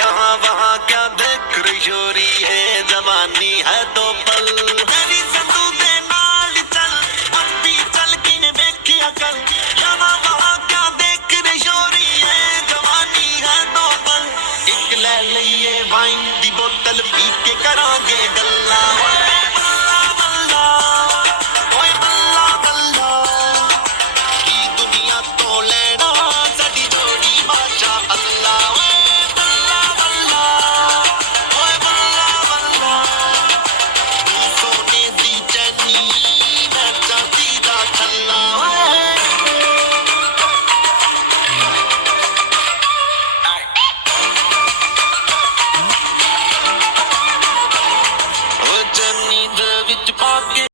यहाँ वहाँ क्या देख रही हो रही है, जवानी है तो पल तेरी संतू दे नाल चल, अब भी चल किने देखी अकल। यहाँ वहाँ क्या देख रही हो रही है, जवानी है तो पल। एक ले लइए वाइन दी बोतल, पी के करांगे गल्ला। ओए बल्ला बल्ला, ओए बल्ला बल्ला, की दुनिया तो लेना साडी जोड़ी बादशाह अल्लाह। ओए बल्ला बल्ला, ओए बल्ला बल्ला, तू सोने दी चैनी, मैं चांदी दा छल्ला। ओ चन्नी दे विच पा के